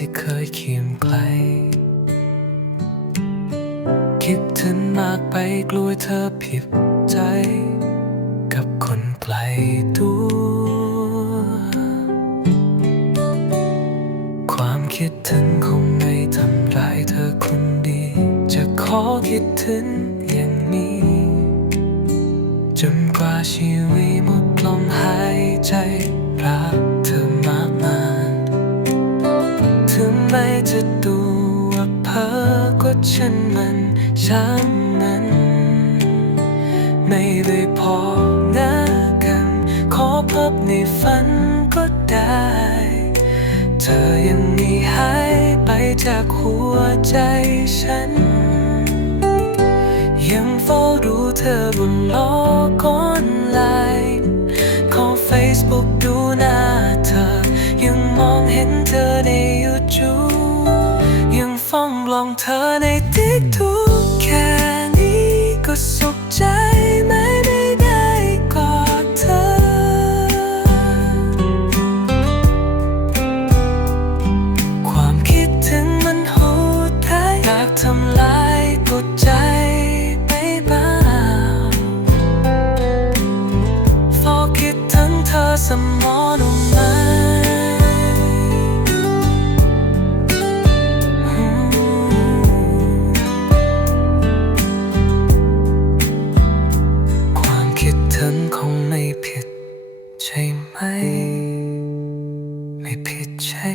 ที่เคยเคียงไกล คิดถึงมากไปกลัวเธอผิดใจ กับคนไกลตัว ความคิดถึงคงไม่ทำร้ายเธอคนดี จะขอคิดถึงอย่างนี้ จนกว่าชีวิตหมดลมหายใจรัก ฉันมันช่างนั้น ไม่ได้พอหน้ากัน ขอพบในฝันก็ได้ เธอยังมีหายไปจากหัวใจฉัน ยังเฝ้าดูเธอบนโลกออนไลน์ขอ Facebook ดูหน้าเธอ ยังมองเห็นเธอใน YouTube ยังฟ้องลองเธอใน สมองออกมความคิดถึงคงไม่ผิดใช่ไหม ไม่ผิดใช่